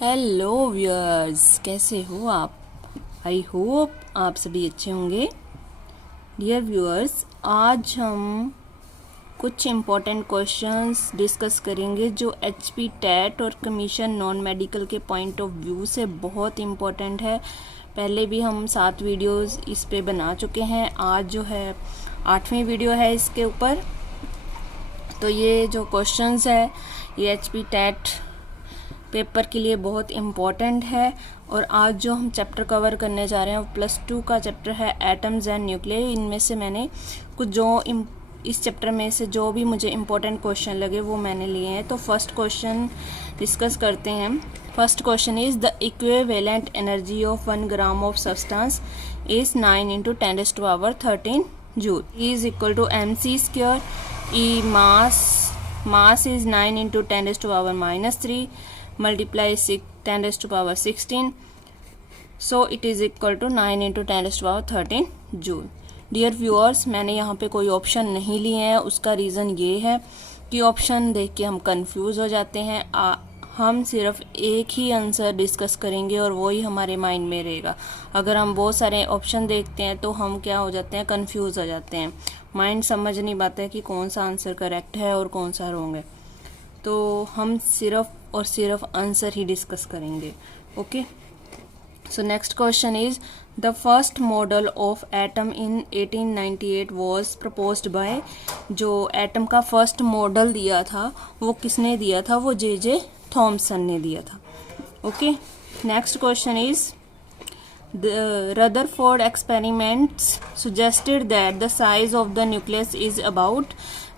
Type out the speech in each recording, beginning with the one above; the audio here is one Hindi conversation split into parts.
हेलो व्यूअर्स, कैसे हो आप? आई होप आप सभी अच्छे होंगे। डियर व्यूअर्स, आज हम कुछ इम्पोर्टेंट क्वेश्चंस डिस्कस करेंगे जो एचपी टेट और कमीशन नॉन मेडिकल के पॉइंट ऑफ व्यू से बहुत इम्पोर्टेंट है। पहले भी हम 7 वीडियोस इस पे बना चुके हैं। आज जो है 8वीं वीडियो है इसके ऊपर। तो ये जो क्वेश्चंस है ये एचपी टेट पेपर के लिए बहुत इम्पॉर्टेंट है। और आज जो हम चैप्टर कवर करने जा रहे हैं वो +2 का चैप्टर है एटम्स एंड न्यूक्लियस। इनमें से मैंने कुछ इस चैप्टर में से जो भी मुझे इम्पोर्टेंट क्वेश्चन लगे वो मैंने लिए हैं। तो फर्स्ट क्वेश्चन डिस्कस करते हैं। First question is the equivalent energy of 1 gram of substance is 9 × 10⁻13 joule is equal to mc²। E mass is 9 × 10⁻³ multiply 10⁻16, so it is equal to 9 × 10⁻13 joule. Dear viewers, मैंने यहाँ पे कोई ऑप्शन नहीं लिए हैं। उसका रीज़न ये है कि ऑप्शन देख के हम कंफ्यूज हो जाते हैं। हम सिर्फ एक ही आंसर डिस्कस करेंगे और वो ही हमारे माइंड में रहेगा। अगर हम बहुत सारे ऑप्शन देखते हैं तो हम क्या हो जाते हैं, कंफ्यूज हो जाते हैं। माइंड समझ नहीं पाता है कि कौन सा आंसर करेक्ट है और कौन सा रॉन्ग है। तो हम सिर्फ और सिर्फ आंसर ही डिस्कस करेंगे। Okay, so next question is the first model of atom in 1898 was proposed by. जो एटम का फर्स्ट मॉडल दिया था वो किसने दिया था? वो जे थॉमसन ने दिया था। Okay, next question is the Rutherford experiments suggested that the size of the nucleus is about।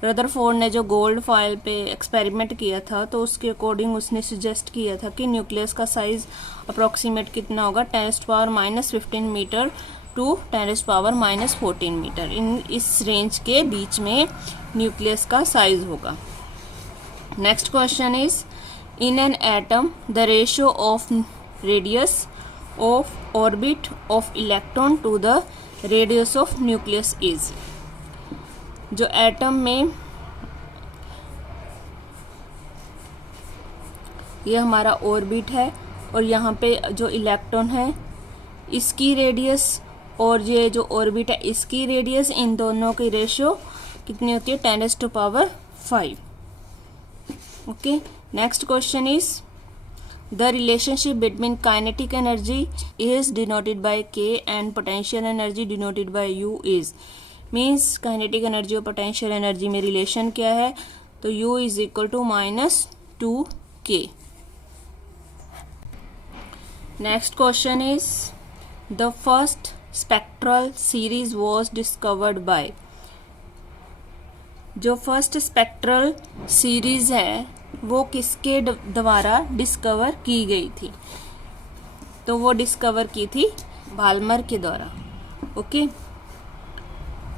Rutherford ने जो गोल्ड फॉइल पे एक्सपेरिमेंट किया था तो उसके अकॉर्डिंग उसने सुजेस्ट किया था कि न्यूक्लियस का साइज अप्रोक्सीमेट कितना होगा, 10⁻15 मीटर टू 10⁻14 मीटर। इस रेंज के बीच में न्यूक्लियस का साइज होगा। Next question is in an atom the ratio of radius of orbit of electron to the radius of nucleus is। जो एटम में ये हमारा ऑर्बिट है और यहाँ पे जो इलेक्ट्रॉन है इसकी रेडियस और ये जो ऑर्बिट है इसकी रेडियस, इन दोनों की रेशियो कितनी होती है? 10⁵। Okay, next question is the relationship between kinetic energy is denoted by K and potential energy denoted by U is। means kinetic energy और potential energy में relation क्या है? तो U is equal to -2K। next question is the first spectral series was discovered by। जो फर्स्ट स्पेक्ट्रल सीरीज है वो किसके द्वारा डिस्कवर की गई थी? तो वो डिस्कवर की थी बाल्मर के द्वारा। Okay,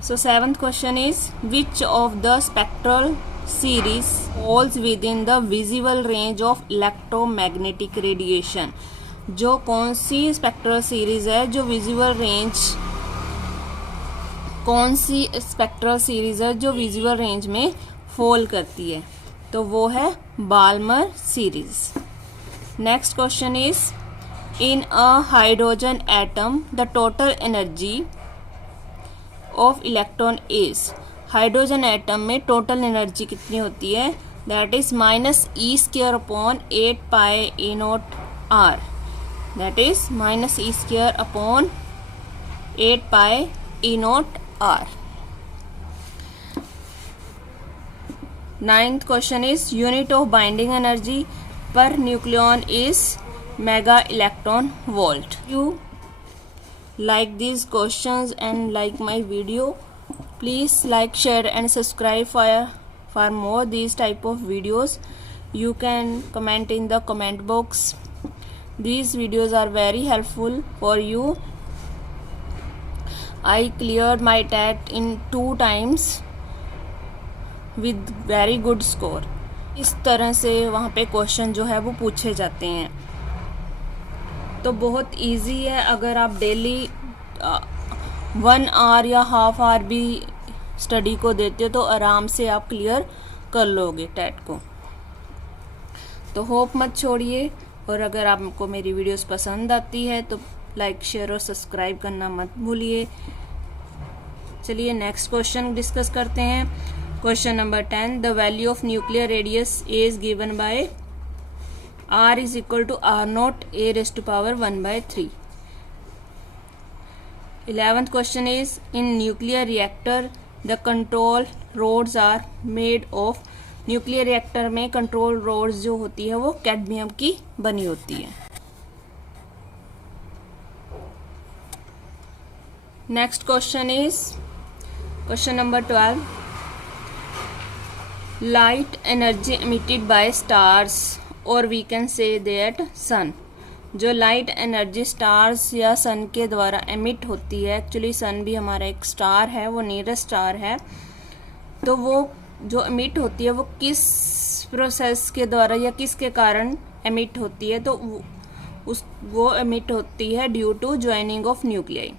so 7th question is which of the spectral series falls with in the visible range of electromagnetic radiation. जो कौन सी स्पेक्ट्रल सीरीज है जो विजिबल रेंज, कौन सी स्पेक्ट्रल सीरीज है जो विजुअल रेंज में फॉल करती है? तो वो है Balmer series. Next question is in a hydrogen atom the total energy of electron is. Hydrogen atom में टोटल एनर्जी कितनी होती है? That is -e²/8πe0r। That is -e²/8πe0r। 9th question is unit of binding energy per nucleon is mega electron volt। You like these questions and like my video, please like, share and subscribe for more these type of videos. You can comment in the comment box. These videos are very helpful for you. I cleared my TET in 2 times with very good score। इस तरह से वहाँ पे क्वेश्चन जो है वो पूछे जाते हैं। तो बहुत इजी है। अगर आप डेली 1 आवर या हाफ आवर भी स्टडी को देते हो तो आराम से आप क्लियर कर लोगे टेट को। तो होप मत छोड़िए। और अगर आपको मेरी वीडियोस पसंद आती है तो लाइक, शेयर और सब्सक्राइब करना मत भूलिए। चलिए नेक्स्ट क्वेश्चन डिस्कस करते हैं। Question number 10, the value of nuclear radius A is given bye R is equal to R0 a raised to power 1/3. 11th question is, in nuclear reactor the control rods are made of. Nuclear reactor में कंट्रोल रोड्स जो होती है वो कैडमियम की बनी होती है। Next question is question number 12, light energy emitted by stars और वी कैन से दैट सन। जो लाइट एनर्जी स्टार्स या सन के द्वारा एमिट होती है, एक्चुअली सन भी हमारा एक स्टार है, वो नियरेस्ट स्टार है, तो वो जो एमिट होती है वो किस प्रोसेस के द्वारा या किसके कारण एमिट होती है, तो वो एमिट होती है due to joining of nuclei,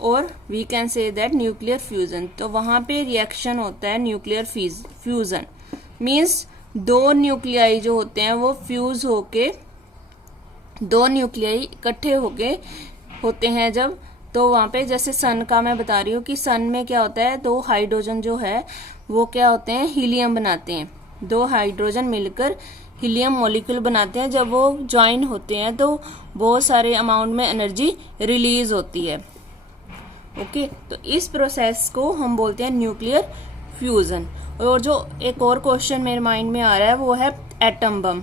और we can say that nuclear fusion. तो वहाँ पे रिएक्शन होता है न्यूक्लियर फ्यूजन, मीन्स दो न्यूक्लियाई जो होते हैं वो फ्यूज होके, दो न्यूक्लियाई इकट्ठे होके होते हैं जब, तो वहाँ पे जैसे सन का मैं बता रही हूँ कि सन में क्या होता है, दो हाइड्रोजन जो है वो क्या होते हैं, हीलियम बनाते हैं। दो हाइड्रोजन मिलकर हीलियम मॉलिक्यूल बनाते हैं। जब वो ज्वाइन होते हैं तो बहुत सारे अमाउंट में एनर्जी रिलीज होती है। ओके, तो इस प्रोसेस को हम बोलते हैं न्यूक्लियर फ्यूजन। और जो एक और क्वेश्चन मेरे माइंड में आ रहा है वो है एटम बम।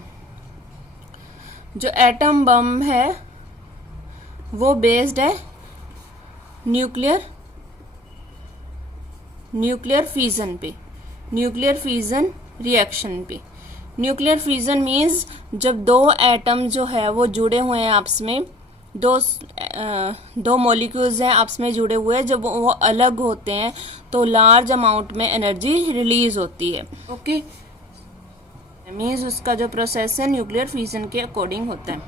जो एटम बम है वो बेस्ड है न्यूक्लियर फिजन पे, न्यूक्लियर फिजन रिएक्शन पे। न्यूक्लियर फिजन मीन्स जब दो एटम जो है वो जुड़े हुए हैं आपस में, दो मॉलिक्यूल्स हैं आपस में जुड़े हुए हैं, जब वो अलग होते हैं तो लार्ज अमाउंट में एनर्जी रिलीज होती है। ओके, मीन्स उसका जो प्रोसेस है न्यूक्लियर फिजन के अकॉर्डिंग होता है।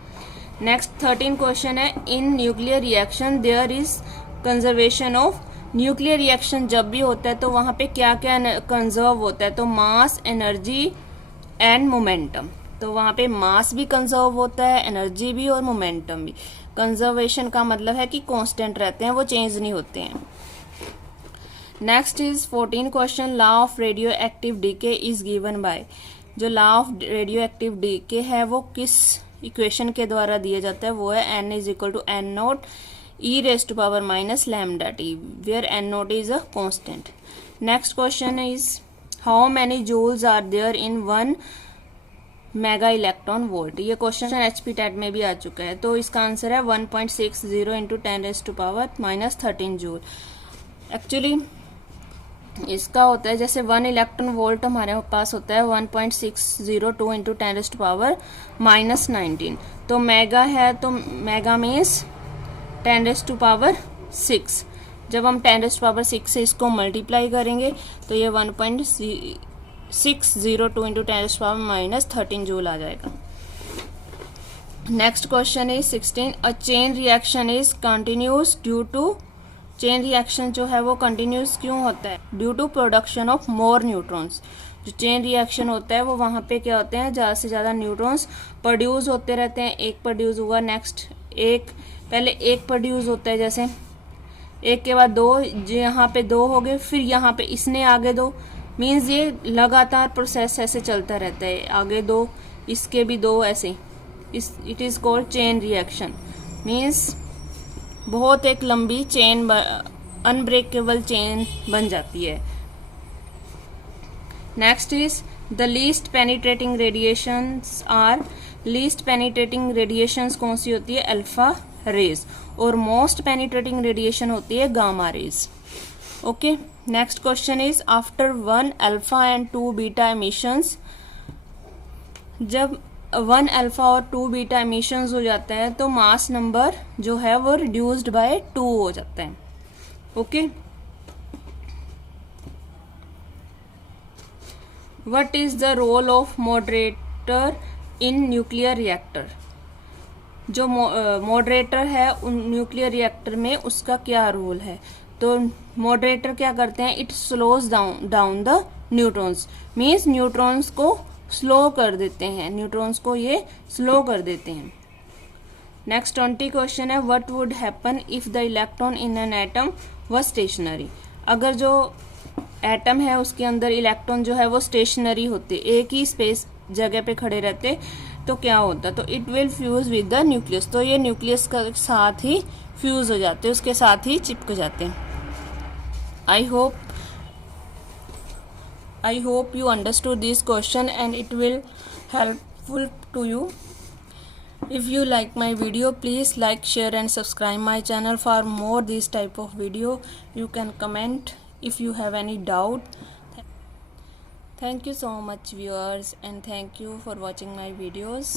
नेक्स्ट 13 क्वेश्चन है, in nuclear reaction there is conservation of. Nuclear reaction जब भी होता है तो वहाँ पे क्या क्या कंजर्व होता है, तो मास, एनर्जी एंड मोमेंटम। तो वहाँ पे मास भी कंजर्व होता है, एनर्जी भी और मोमेंटम भी। कंजर्वेशन का मतलब है कि कांस्टेंट रहते हैं, वो चेंज नहीं होते हैं। Next is 14 question, law of radioactive decay is given by. जो law of radioactive decay है वो किस इक्वेशन के द्वारा दिया जाता है, वो है n is equal to n0 e raised to power minus lambda t, where n0 is a constant. Next question is, how many joules are there in 1 mega electron volt. ये क्वेश्चन HP टेट में भी आ चुका है। तो इसका आंसर है 1.60 into 10 raised to power minus 13 joule. Actually इसका होता है जैसे 1 इलेक्ट्रॉन वोल्ट हमारे पास होता है 1.602 into 10 raised to power minus 19। तो मेगा है तो mega means 10 raised to power 6। जब हम 10 raised to power 6 से इसको मल्टीप्लाई करेंगे तो ये 1.602 into 10 raised to power minus 13 joule आ जाएगा। Next question is 16, a chain reaction is continuous due to. Chain reaction जो है वो कंटिन्यूस क्यों होता है, due to production of more neutrons. जो चेन रिएक्शन होता है वो वहाँ पे क्या होते हैं, ज़्यादा से ज़्यादा न्यूट्रॉन्स प्रोड्यूस होते रहते हैं। एक प्रोड्यूस हुआ, नेक्स्ट एक, पहले एक प्रोड्यूस होता है, जैसे एक के बाद दो, यहाँ पे दो हो गए, फिर यहाँ पे इसने आगे दो, मीन्स ये लगातार प्रोसेस ऐसे चलता रहता है, आगे दो, इसके भी दो, ऐसे। It is called chain reaction, means बहुत एक लंबी चेन, अनब्रेकेबल चेन बन जाती है। Next is the least penetrating radiations are. Least penetrating radiations कौन सी होती है, अल्फा रेज, और मोस्ट पेनिट्रेटिंग रेडिएशन होती है gamma rays. Okay, next question is after 1 alpha and 2 beta emissions. जब 1 अल्फा और 2 बीटा एमिशंस हो जाता है तो मास नंबर जो है वो रिड्यूस्ड बाय 2 हो जाता है। Okay, what is the role of moderator in nuclear reactor. जो मॉडरेटर है उन न्यूक्लियर रिएक्टर में उसका क्या रोल है, तो मॉडरेटर क्या करते हैं, it slows down the neutrons, means neutrons को स्लो कर देते हैं, न्यूट्रॉन्स को ये स्लो कर देते हैं। नेक्स्ट 20 क्वेश्चन है, what would happen if the electron in an atom was stationary. अगर जो एटम है उसके अंदर इलेक्ट्रॉन जो है वो स्टेशनरी होते, एक ही स्पेस जगह पे खड़े रहते, तो क्या होता, तो it will fuse with the nucleus, तो ये न्यूक्लियस के साथ ही फ्यूज हो जाते, उसके साथ ही चिपक जाते हैं। I hope you understood this question and it will helpful to you. If you like my video, please like, share and subscribe my channel for more this type of video. You can comment if you have any doubt. Thank you so much viewers, and thank you for watching my videos.